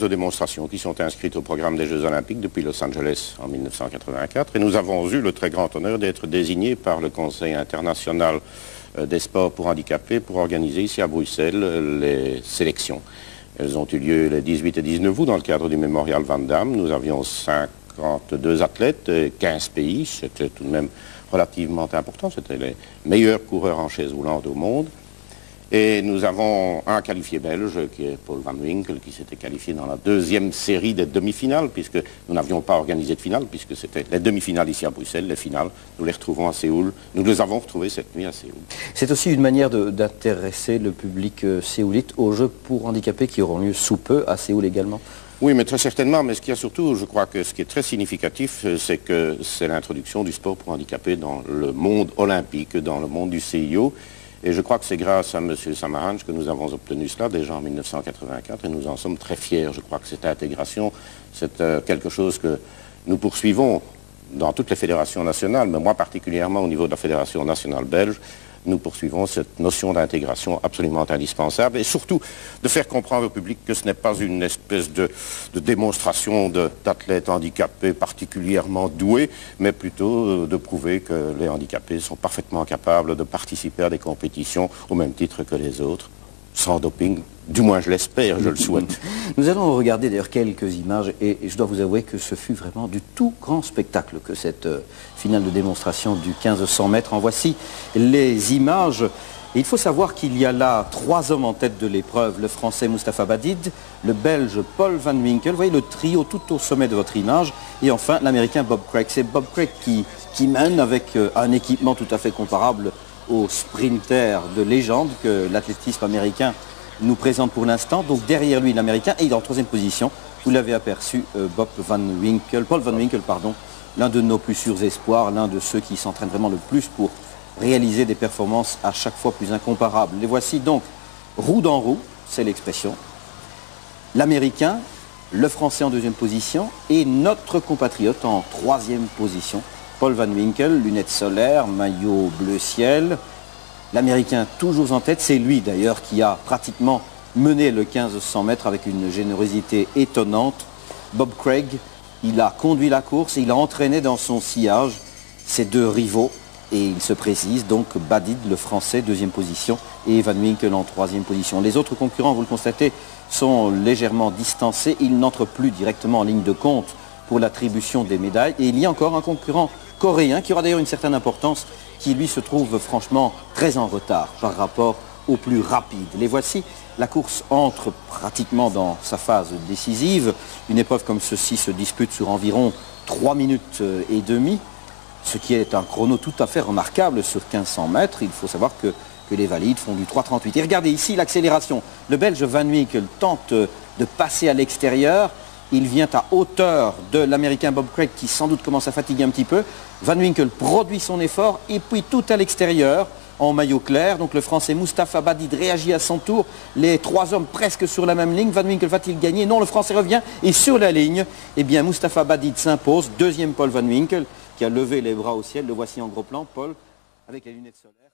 de démonstrations qui sont inscrites au programme des Jeux Olympiques depuis Los Angeles en 1984 et nous avons eu le très grand honneur d'être désignés par le Conseil international des sports pour handicapés pour organiser ici à Bruxelles les sélections. Elles ont eu lieu les 18 et 19 août dans le cadre du Mémorial Van Damme. Nous avions 52 athlètes, 15 pays, c'était tout de même relativement important, c'était les meilleurs coureurs en chaise roulante au monde. Et nous avons un qualifié belge, qui est Paul Van Winkel, qui s'était qualifié dans la deuxième série des demi-finales, puisque nous n'avions pas organisé de finale, puisque c'était les demi-finales ici à Bruxelles, les finales, nous les retrouvons à Séoul. Nous les avons retrouvées cette nuit à Séoul. C'est aussi une manière d'intéresser le public séoulite aux Jeux pour handicapés qui auront lieu sous peu à Séoul également. Oui, mais très certainement, mais ce qu'il y a surtout, je crois que ce qui est très significatif, c'est que c'est l'introduction du sport pour handicapés dans le monde olympique, dans le monde du CIO. Et je crois que c'est grâce à M. Samaranch que nous avons obtenu cela déjà en 1984 et nous en sommes très fiers. Je crois que cette intégration, c'est quelque chose que nous poursuivons dans toutes les fédérations nationales, mais moi particulièrement au niveau de la Fédération nationale belge, nous poursuivons cette notion d'intégration absolument indispensable et surtout de faire comprendre au public que ce n'est pas une espèce de démonstration d'athlètes handicapés particulièrement doués, mais plutôt de prouver que les handicapés sont parfaitement capables de participer à des compétitions au même titre que les autres, sans doping. Du moins, je l'espère, je le souhaite. Nous allons regarder d'ailleurs quelques images et je dois vous avouer que ce fut vraiment du tout grand spectacle que cette finale de démonstration du 1500 mètres. En voici les images. Et il faut savoir qu'il y a là 3 hommes en tête de l'épreuve. Le Français Mustapha Badid, le Belge Paul Van Winkel. Vous voyez le trio tout au sommet de votre image. Et enfin, l'Américain Bob Craig. C'est Bob Craig qui mène avec un équipement tout à fait comparable aux sprinters de légende que l'athlétisme américain nous présente pour l'instant. Donc derrière lui l'Américain et il est en 3e position. Vous l'avez aperçu, Paul Van Winkel, pardon, l'un de nos plus sûrs espoirs, l'un de ceux qui s'entraînent vraiment le plus pour réaliser des performances à chaque fois plus incomparables. Les voici donc roue dans roue, c'est l'expression. L'Américain, le Français en 2e position et notre compatriote en 3e position. Paul Van Winkel, lunettes solaires, maillot bleu ciel. L'Américain toujours en tête, c'est lui d'ailleurs qui a pratiquement mené le 1500 mètres avec une générosité étonnante. Bob Craig, il a conduit la course, il a entraîné dans son sillage ses 2 rivaux et il se précise donc Badid, le Français, 2e position et Van Winkel en 3e position. Les autres concurrents, vous le constatez, sont légèrement distancés, ils n'entrent plus directement en ligne de compte pour l'attribution des médailles et il y a encore un concurrent coréen qui aura d'ailleurs une certaine importance, qui lui se trouve franchement très en retard par rapport aux plus rapides. Les voici, la course entre pratiquement dans sa phase décisive. Une épreuve comme ceci se dispute sur environ 3 minutes et demie, ce qui est un chrono tout à fait remarquable sur 1500 mètres. Il faut savoir que les valides font du 3,38. Et regardez ici l'accélération. Le Belge Van Winkel tente de passer à l'extérieur. Il vient à hauteur de l'Américain Bob Craig qui sans doute commence à fatiguer un petit peu. Van Winkel produit son effort et puis tout à l'extérieur en maillot clair. Donc le Français Mustapha Badid réagit à son tour. Les 3 hommes presque sur la même ligne. Van Winkel va-t-il gagner? Non, le Français revient et sur la ligne, eh bien Mustapha Badid s'impose. 2e Paul Van Winkel qui a levé les bras au ciel. Le voici en gros plan, Paul, avec les lunettes solaires.